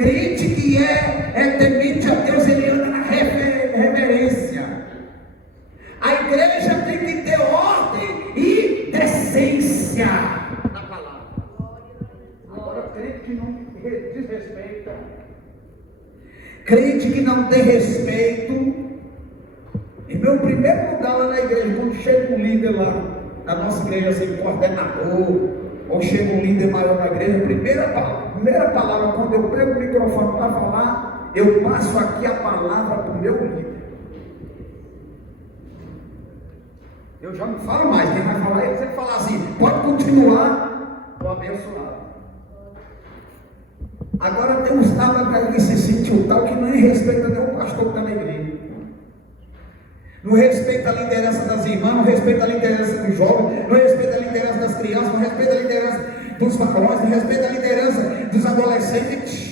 Crente que é temente a Deus, ele anda na reverência. A igreja tem que ter ordem e decência na palavra. Agora, crente que não desrespeita, crente que não tem respeito. Em meu primeiro lugar lá na igreja, quando chega um líder lá, na nossa igreja, assim, coordenador, ou chega um líder maior na igreja, a primeira palavra, quando eu pego o microfone para falar, eu passo aqui a palavra para o meu líder. Eu já não falo mais, quem vai falar é você falar assim, pode continuar, estou abençoado. Agora tem uns tapas para ele se sentir o tal que não respeita nenhum pastor que está na igreja. Não respeita a liderança das irmãs, não respeita a liderança dos jovens, não respeita a liderança das crianças, não respeita a liderança dos varões, não respeita a liderança dos adolescentes.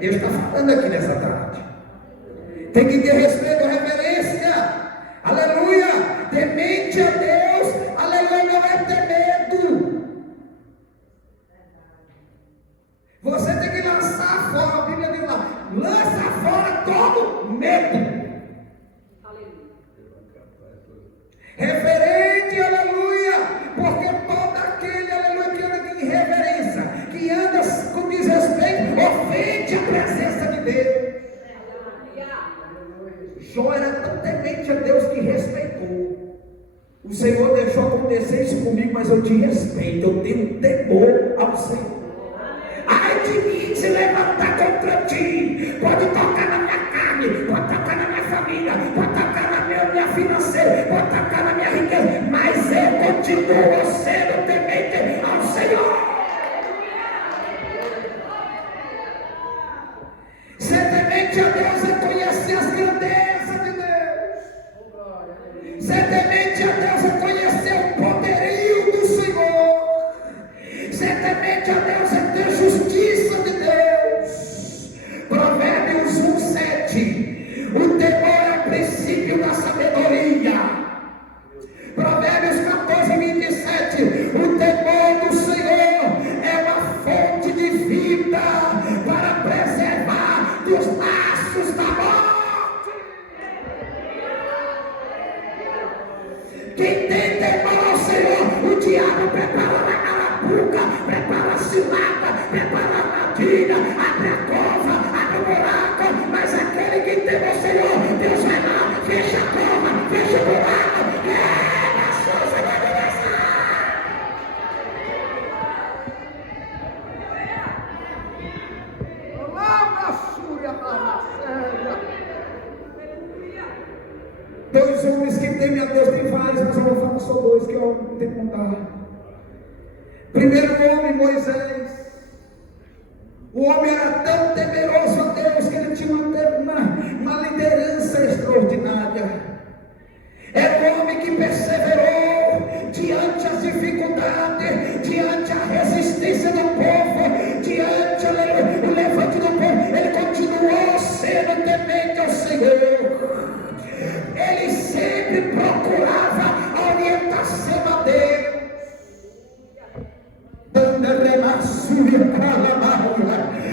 Deus está falando aqui nessa tarde. Tem que ter respeito, reverência. Aleluia! Temente a Deus. Aleluia! Não é ter medo. Você tem que lançar fora. A Bíblia diz lá: lança fora todo medo. Reverente, aleluia, porque todo aquele, aleluia, que anda em reverência, que anda com desrespeito, ofende a presença de Deus. Jó era tão temente a Deus que respeitou. O Senhor deixou acontecer isso comigo, mas eu te respeito, eu tenho temor ao Senhor. Ai de mim se levantar contra ti, pode tocar na minha carne, pode tocar na minha família, pode tocar na minha financeira, pode tocar na minha riqueza, mas eu continuo sendo temente ao Senhor. Ser temente a Deus é conhecer as grandezas de Deus. Ser temente a Deus é conhecer o poderio do Senhor. Ser temente a Deus é ter justiça de Deus. Provérbios 1:7. O temor é o princípio da sabedoria. Provérbios 14:27. O temor do Senhor é uma fonte de vida para preservar dos laços da morte. Quem tem temor ao Senhor, o diabo prepara a arapuca, prepara a cilada, prepara a armadilha, abre a cova, abre o buraco, mas aquele que tem ao Senhor, Deus vai lá, fecha a cova, fecha o buraco, na sua direção. Olá, na Súria, dois homens que temem a Deus, tem vários, mas eu vou falar só dois que eu tenho que contar. Primeiro homem, Moisés. O homem era tão temeroso a Deus que ele tinha uma liderança extraordinária. Era um homem que perseverou diante as dificuldades, diante a resistência do povo, diante o levante do povo. Ele continuou sendo temente ao Senhor. Ele sempre procurava a orientação a Deus.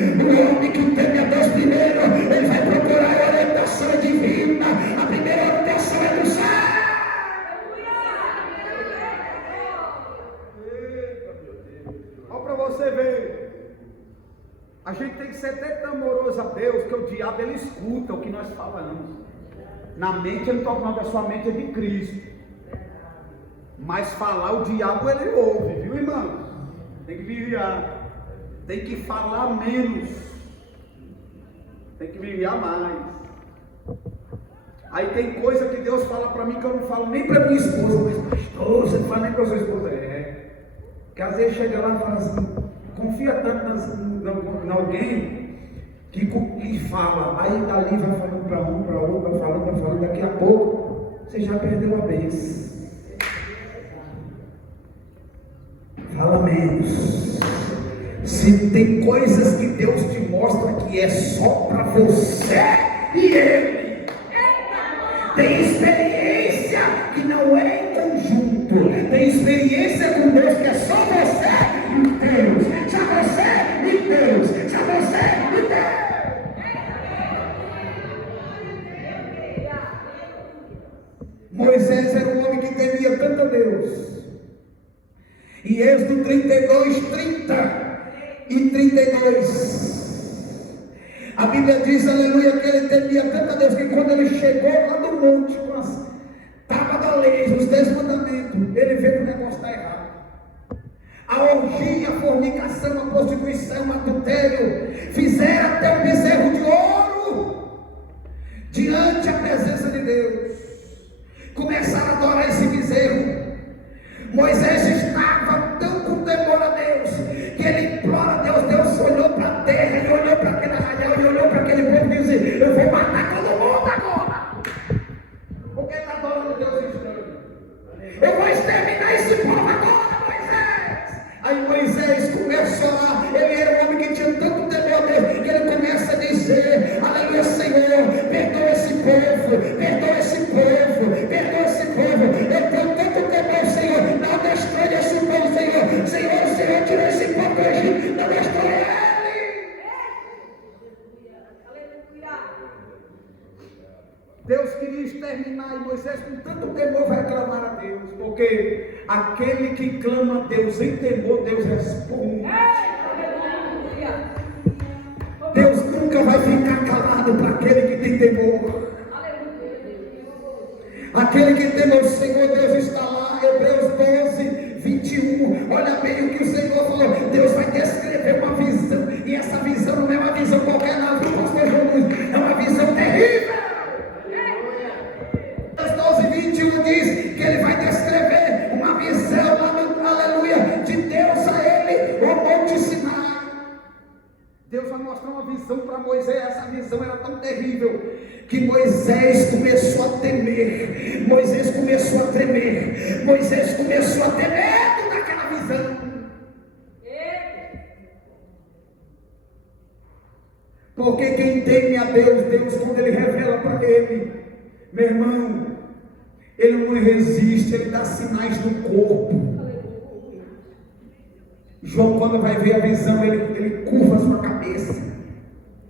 O homem que teme a Deus primeiro, ele vai procurar a orientação divina. A primeira orientação é do céu. Olha para você ver. A gente tem que ser tão amoroso a Deus que o diabo ele escuta o que nós falamos. Na mente ele está falando, a sua mente é de Cristo. Mas falar o diabo ele ouve, viu, irmão? Tem que vigiar. Tem que falar menos. Tem que vigiar mais. Aí tem coisa que Deus fala para mim que eu não falo nem para minha esposa. Mas pastor, você não fala nem para sua esposa. Que às vezes chega lá e fala assim, confia tanto em alguém que fala. Aí dali vai falando para um, para outro, vai falando. Daqui a pouco você já perdeu a bênção. Fala menos. Se tem coisas que Deus te mostra que é só para você e Ele. Tem experiência que não é em conjunto. Tem experiência com Deus que é só você e Deus. Só você 32. A Bíblia diz, aleluia, que ele temia tanto a Deus que quando ele chegou lá no monte com as tábuas da lei, os 10 mandamentos, ele vê que o negócio está errado. A orgia, a fornicação, a prostituição, o adultério, fizeram até um bezerro de ouro diante da presença de Deus. Começaram a adorar esse bezerro. Moisés estava tão com temor a Deus que ele implora a Deus. Deus olhou para a terra, ele olhou para aquele arraial, ele olhou para aquele povo e disse: eu vou matar todo mundo agora, porque está adorando Deus estranho. Eu vou exterminar esse povo agora, Moisés. Aí Moisés começou a orar. Ele era um homem que tinha tanto temor a Deus que ele começa a dizer: aleluia, Senhor, perdoa esse povo, perdoa esse povo, perdoa esse povo. Eu tenho tanto temor, Senhor, não destrói esse povo, Senhor. Senhor, Senhor, tira esse povo do Egito, não destrói ele. Deus queria exterminar, e Moisés com tanto temor vai clamar a Deus, porque aquele que clama a Deus em temor, Deus responde. Deus nunca vai ficar calado para aquele que tem temor. Aquele que teme ao Senhor, Deus está lá. Hebreus 12, 21. Olha bem o que o Senhor falou. Deus vai descrever uma visão, e essa visão não é uma visão qualquer, não, viu, pastor João Luiz? É uma visão terrível. Hebreus 12, 21 diz que ele vai descrever uma visão lá no, aleluia, de Deus a ele, o Monte Sinai. Deus vai mostrar uma visão para Moisés. Essa visão era tão terrível que Moisés começou a temer. Moisés começou a tremer. Moisés começou a ter medo daquela visão. Porque quem teme a Deus, Deus quando ele revela para ele, meu irmão, ele não resiste, ele dá sinais do corpo. João, quando vai ver a visão, ele curva a sua cabeça.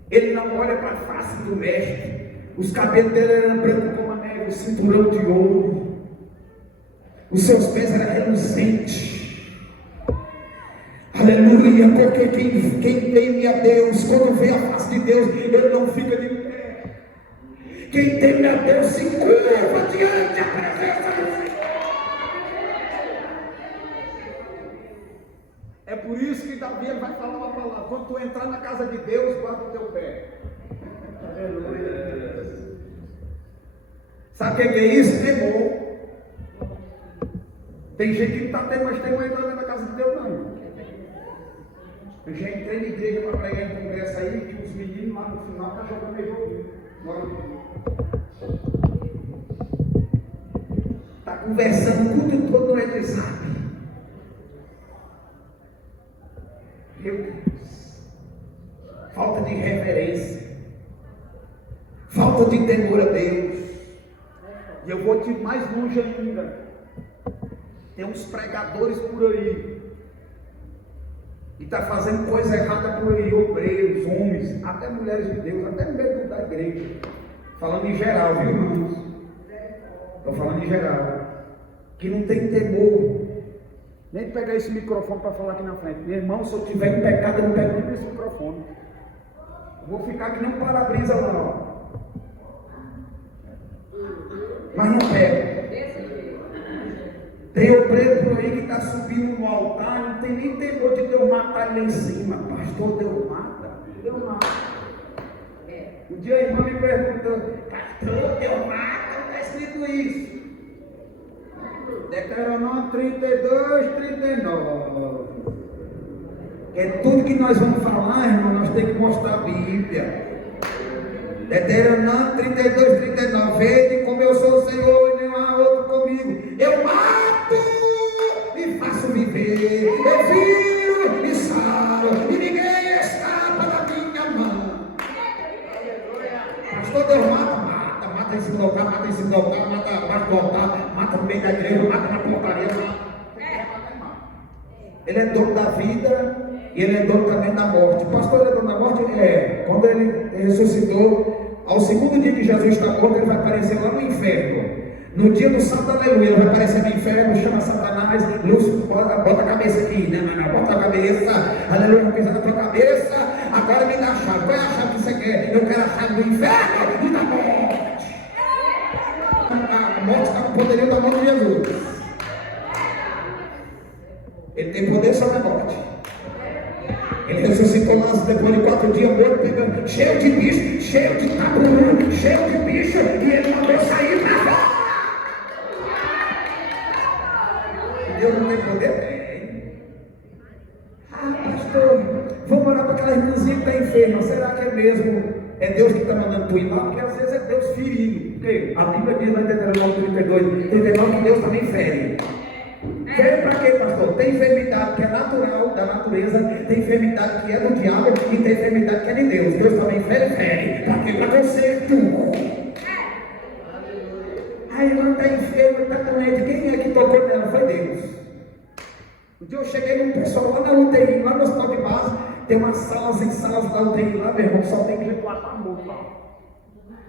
Ele não olha para a face do mestre. Os cabelos dele eram brancos como a neve, o cinturão de ouro. Os seus pés eram reluzentes. Aleluia, porque quem teme a Deus, quando vê a face de Deus, ele não fica de pé. Quem teme a Deus se curva diante da presença do Senhor. É por isso que Davi ele vai falar uma palavra: quando tu entrar na casa de Deus, guarda o teu pé. Aleluia. Sabe o que é isso? Temor. Tem gente que não está tendo mais temor entrando na casa de Deus, não. Eu já entrei na igreja para pregar em congresso aí, que os meninos lá no final estão jogando joguinho. Está conversando o culto todo no WhatsApp. Meu Deus, falta de reverência, falta de temor a Deus. E eu vou te mais longe ainda. Tem uns pregadores por aí que está fazendo coisa errada por aí, obreiros, homens, até mulheres de Deus, até mesmo da igreja. Falando em geral, viu, irmãos? Estou falando em geral. Que não tem temor. Nem pegar esse microfone para falar aqui na frente. Meu irmão, se eu tiver em pecado, eu não pego nem esse microfone. Vou ficar aqui nem um para-brisa lá, ó. Mas não pego. Tem obreiro por aí que está subindo no altar, não tem nem temor de Deus matar ele lá em cima. Pastor, Deus mata? Deus mata. Um dia a irmã me perguntou: pastor, Deus mata? Não está escrito isso. Deuteronômio 32, 39. É tudo que nós vamos falar, irmão, nós temos que mostrar a Bíblia. Deuteronômio 32, 39. Vede como eu sou o Senhor e não há outro comigo. Eu mato e faço viver. Eu viro e saro, e ninguém escapa da minha mão. Pastor, Deus mata em cima do altar, mata em cima do altar, mata abaixo do altar, mata no meio da igreja, mata na portaria. Ele é dono da vida e ele é dono também da morte. O pastor, ele é dono da morte? É. Quando ele ressuscitou, ao segundo dia que Jesus está morto, ele vai aparecer lá no inferno. No dia do santo aleluia, ele vai aparecer no inferno, chama Satanás, Lúcio, bota a cabeça aqui, não, bota a cabeça, aleluia, vou pisar na tua cabeça, agora me dá a chave. Qual é a chave que você quer? Eu quero a chave do inferno e da morte. A morte está no poderio da mão de Jesus. Ele tem poder sobre a morte. Ele ressuscitou Lázaro depois de 4 dias, morto, pegando, cheio de bicho, cheio de tabu, cheio de bicho, e ele mandou sair para fora. Deus não tem poder? Tem. Pastor, vamos orar para aquela irmãzinha que está enferma. Será que é mesmo? É Deus que está mandando tu ir lá? Porque às vezes é Deus ferindo. Porque a Bíblia diz lá em Deuteronômio 32 que Deus também fere. Fere para quê, pastor? Tem enfermidade que é natural da natureza, tem enfermidade que é do diabo e tem enfermidade que é de Deus. Deus também fere. Para quê? Para conserto. A irmã está enferma, está doente. Quem é que tocou nela? Foi Deus. Um dia eu cheguei num pessoal lá na UTI, lá no hospital de base, tem umas salas e salas da UTI lá, meu irmão, só tem gente lá para morto lá.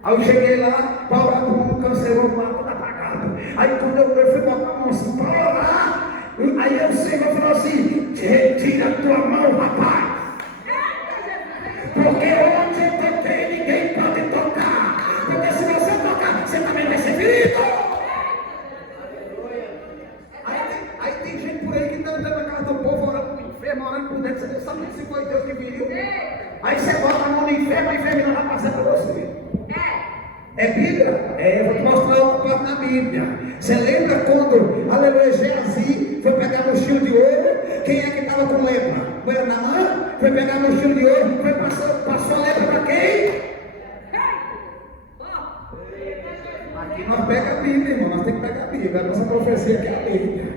Aí eu cheguei lá, para orar com um canceroso lá, todo apagado. Aí quando eu fui botar a mão assim para orar, aí o Senhor falou assim: retira a tua mão, rapaz. Porque onde eu toquei, ninguém pode tocar. Porque se você tocar, você também vai ser ferido. Aí tem gente por aí que está andando na casa do povo, orando para o enfermo, orando por dentro. Você não sabe se foi Deus que feriu. Aí você bota a mão no enfermo, a enfermidade vai passar para você. É Bíblia? Eu vou te mostrar outra parte na Bíblia. Você lembra quando, aleluia, Geazi foi pegar no mochila de ouro? Quem é que estava com lepra? Foi Naamã? Foi pegar no mochila de ouro? Foi passou a lepra para quem? Aqui nós pegamos a Bíblia, irmão. Nós temos que pegar a Bíblia. A nossa profecia aqui é a Bíblia.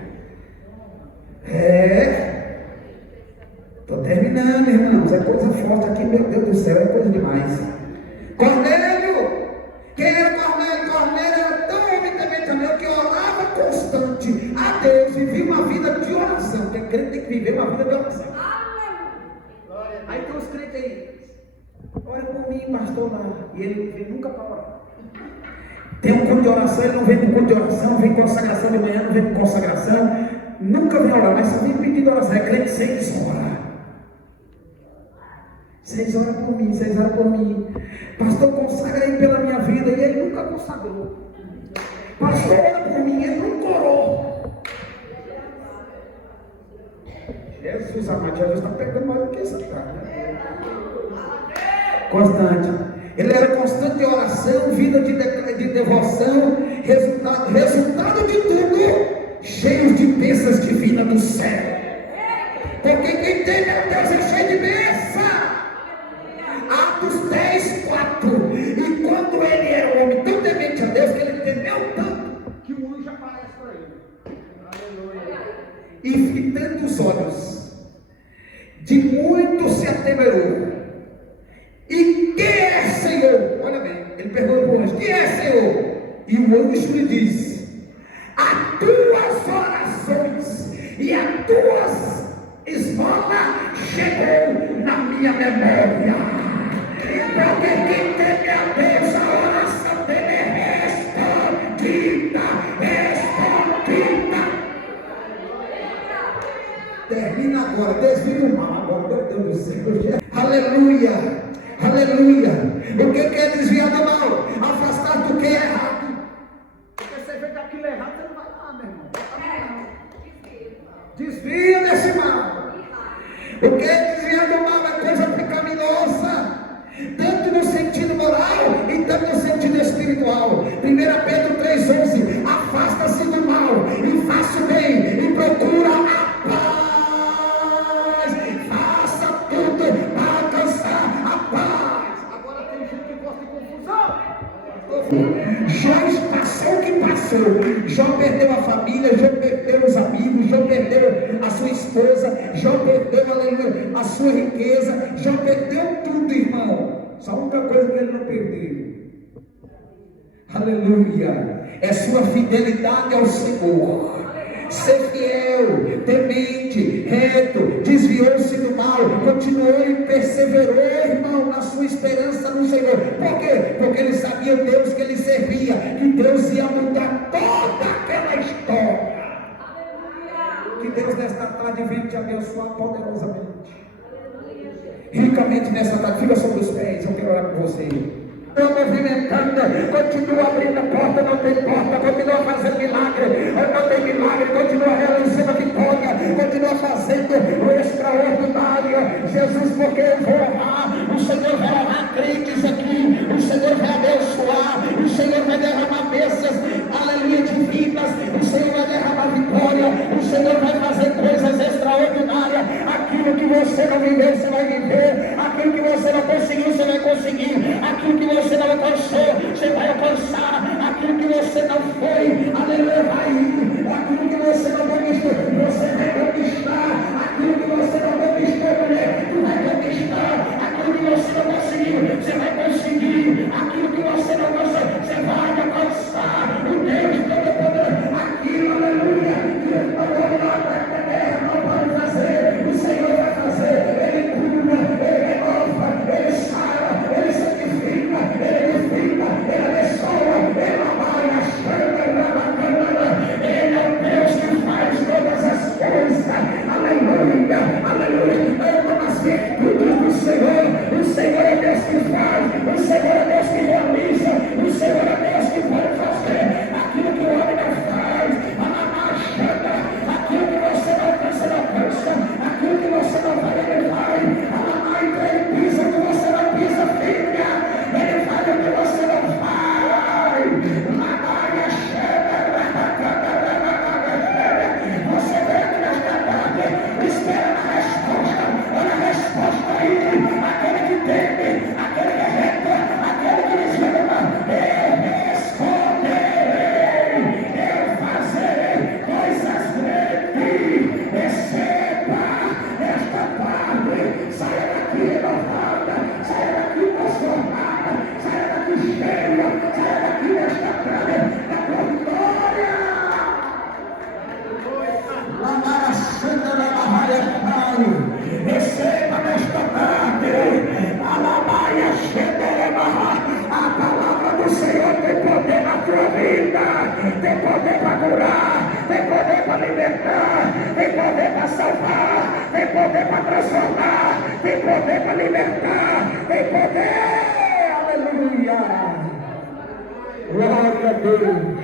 Estou terminando, irmãos. É coisa forte aqui, meu Deus do céu. É coisa demais. Cornélio! Quem era Cornélio? Cornélio era tão homem também que orava constante a Deus e vivia uma vida de oração. Porque crente tem que viver uma vida de oração. Aí tem os crentes aí. Ora por mim, pastor, lá. E ele vem nunca para orar. Tem um culto de oração, ele não vem com culto de oração, vem consagração de manhã, não vem com consagração. Nunca vem orar, mas só vem pedindo oração. É crente 6 horas. 6 horas por mim, 6 horas por mim. Pastor, consagra aí pela minha vida. E ele nunca consagrou. Pastor, ora por mim, ele nunca orou. Jesus amado, Jesus está pegando mais do que essa cara. Constante. Ele era constante em oração, vida de devoção, resultado de tudo, cheios de bênçãos divinas do céu. Porque quem tem meu Deus é cheio de bênção. Atos 10, 4. E quando ele era um homem tão temente a Deus, que ele temeu tanto, que um anjo aparece para ele. Aleluia. E fitando os olhos, de muito se atemerou. E quem é Senhor? Olha bem, ele pergunta para o anjo: quem é Senhor? E o anjo lhe diz: as tuas orações e as tuas esmolas chegou na minha memória. Porque quem teme a Deus, a oração dele é respondida. Termina agora, desvia o mal agora, meu Deus do céu. Aleluia, aleluia. O que é desviar do mal? Afastar do que é errado. Porque você vê que aquilo é errado, você não vai lá, meu irmão. Desvia desse mal. O que é desviar do mal é coisa pecaminosa, tanto no sentido moral e tanto no sentido espiritual. 1 Pedro 3,11. Afasta-se do mal e faça o bem e procura a paz. Faça tudo para alcançar a paz. Agora tem gente que gosta de confusão. Jó passou o que passou. Jó perdeu a família, Jó perdeu os amigos, Jó perdeu a sua esposa, Jó perdeu, aleluia, a sua riqueza, Jó perdeu tudo, irmão. Só a única coisa que ele não perdeu, aleluia, é sua fidelidade ao Senhor. ser fiel, temente, reto, desviou-se do mal, continuou e perseverou, irmão, na sua esperança no Senhor. Por quê? Porque ele sabia o Deus que ele servia, que Deus ia mudar toda aquela história. Que Deus nesta tarde venha te abençoar poderosamente, ricamente nessa tarde. Fica sobre os pés, eu quero orar por você. Movimentando, continua abrindo a porta, não tem porta, continua fazendo milagre, não tem milagre, continua realizando a vitória, continua fazendo o extraordinário. Jesus, porque eu vou orar, o Senhor vai orar crentes aqui, o Senhor vai abençoar, o Senhor vai derramar bênçãos, aleluia, divinas, o Senhor vai derramar vitória, o Senhor vai fazer coisas extraordinárias. Aquilo que você não viveu, você vai viver, aquilo que você não conseguiu, você vai conseguir, aquilo que você não alcançou, você vai alcançar, aquilo que você não foi, aleluia, vai ir, aquilo que você não conquistou, você vai conquistar, aquilo que você não conquistou, mulher, tu vai conquistar, aquilo que você não conseguiu, você vai conseguir, aquilo que você não conseguiu, você vai alcançar, o Deus Todo-Poderoso, aquilo, aleluia, que o homem na terra não pode fazer, o Senhor vai fazer, Ele cura, Ele renova, Ele sara, Ele santifica, Ele edifica, Ele abençoa, Ele abaia, Ele é o Deus que faz todas as coisas, aleluia, aleluia. Anda nas virtudes do Senhor, o Senhor é Deus que faz, o Senhor é Deus que realiza, o Senhor é Deus que pode fazer aquilo que o homem não faz, aquilo que você não alcança, não alcança, aquilo que você não vai, ele vai, ele pisa o que você não pisa, filha, ele faz o que você não faz, você vem aqui nesta tarde, espera na resposta, olha a resposta aí, aquele que teme, aquele que é reto, aquele que desvela, eu responderei, eu fazerei coisas grandes, receba esta tarde, saia daqui renovada, saia daqui transformada, saia daqui cheia, saia daqui nesta tarde, da tua vitória. Receba nesta tarde, a palavra do Senhor tem poder na tua vida, tem poder para curar, tem poder para libertar, tem poder para salvar, tem poder para transformar, tem poder para libertar, tem poder, aleluia, glória a Deus.